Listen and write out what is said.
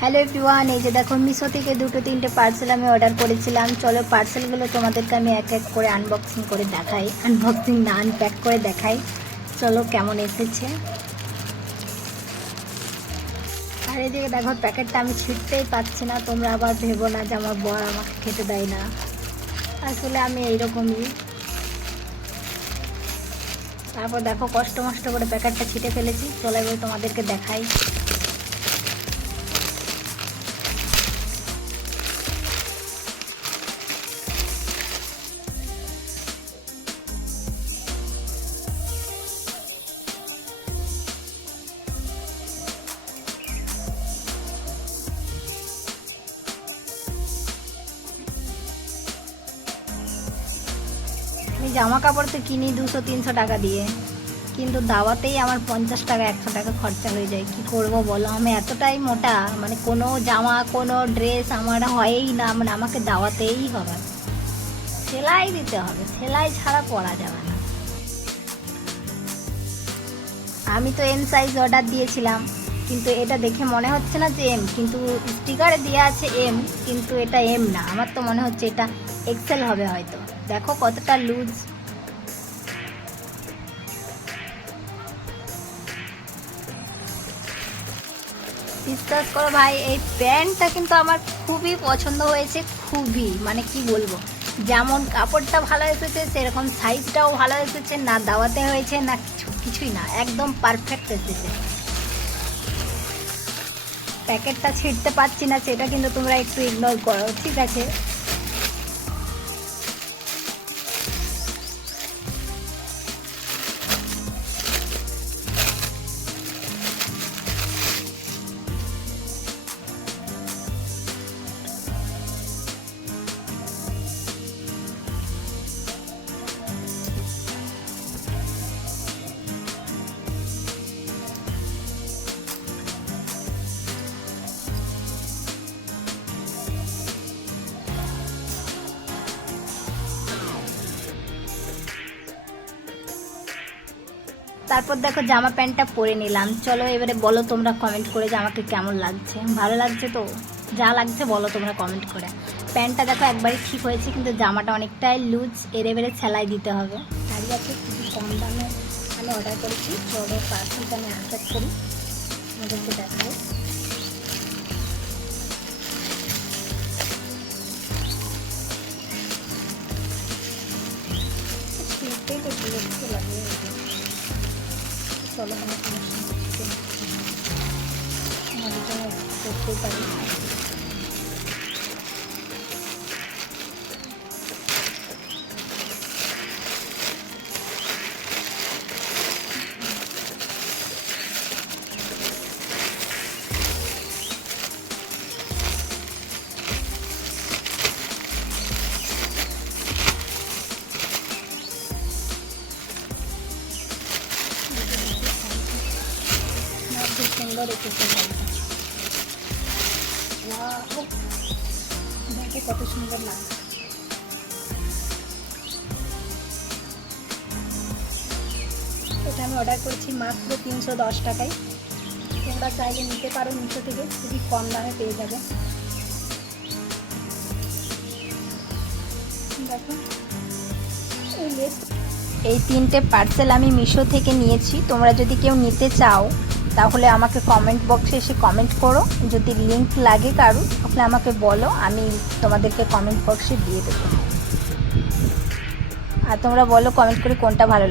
Hello everyone, এই যে দেখো মিশো থেকে দুটো তিনটে পার্সেল আমি অর্ডার করেছিলাম। চলো পার্সেলগুলো তোমাদেরকে আমি এক এক করে আনবক্সিং করে দেখাই, আনবক্সিং না আনপ্যাক করে দেখাই। চলো কেমন এসেছে। আর এই যে দেখো প্যাকেটটা আমি ছিঁড়তেই পাচ্ছি না, তোমরা আবার ভেবো না যে আমার বর আমাকে খেতে দেয় না, আসলে আমি এইরকমই। তারপর দেখো কষ্ট মষ্ট করে প্যাকেটটা ছিটে ফেলেছি। চলো এবার তোমাদেরকে দেখাই। এই জামা কাপড় তো কিনি 200-300 টাকা দিয়ে, কিন্তু দাওয়াতেই আমার 50 টাকা 100 টাকা খরচা হয়ে যায়। কি করব বলো, আমি এতটাই মোটা, মানে কোনো জামা কোনো ড্রেস আমার হয়ই না, মানে আমাকে দাওয়াতেই হবে, সেলাই দিতে হবে, সেলাই ছাড়া পরা যাবে না। আমি তো এম সাইজ অর্ডার দিয়েছিলাম, কিন্তু এটা দেখে মনে হচ্ছে না যে এম, কিন্তু স্টিকারে দেওয়া আছে এম, কিন্তু এটা এম না, আমার তো মনে হচ্ছে এটা এক্সেল হবে হয়তো। দেখো কতটা লুজ। বিশ্বাস করো ভাই, এই প্যান্টটা কিন্তু আমার খুবই পছন্দ হয়েছে, খুবই, মানে কি বলবো, যেমন কাপড়টা ভালো এসেছে সেরকম সাইজটাও ভালো এসেছে, না দাওয়াতে হয়েছে না কিছুই না, একদম পারফেক্ট এসেছে। প্যাকেটটা ছিঁড়তে পারছি না সেটা কিন্তু তোমরা একটু ইগনোর করো, ঠিক আছে। তারপর দেখো জামা প্যান্টটা পরে নিলাম। চলো এবারে বলো তোমরা কমেন্ট করে যে আমাকে কেমন লাগছে। ভালো লাগছে তো? যা লাগছে বলো তোমরা কমেন্ট করে। প্যান্টটা দেখো একবারই ঠিক হয়েছে, কিন্তু জামাটা অনেকটাই লুজ, এর এবারে সেলাই দিতে হবে। শাড়ি আছে খুবই কম দামে আমি অর্ডার করেছি। চলো পার্সেলটা আমি আনপ্যাক করি, আমাদেরকে দেখাবো। লাগে চলো আমার আমাদের জন্য করতেই পারি। খুব সুন্দর এসেছে শাড়িটা, দেখে কত সুন্দর লাগছে। এটা আমি অর্ডার করেছি মাত্র 310 টাকায়। তোমরা চাইলে নিতে পারো মিশো থেকে, খুবই কম দামে পেয়ে যাবে। দেখো এই তিনটে পার্সেল আমি মিশো থেকে নিয়েছি। তোমরা যদি কেউ নিতে চাও তাহলে আমাকে কমেন্ট বক্সে এসে কমেন্ট করো, যদি লিংক লাগে কারো তাহলে আমাকে বলো, আমি তোমাদেরকে কমেন্ট বক্সে দিয়ে দেবো। আর তোমরা বলো কমেন্ট করে কোনটা ভালো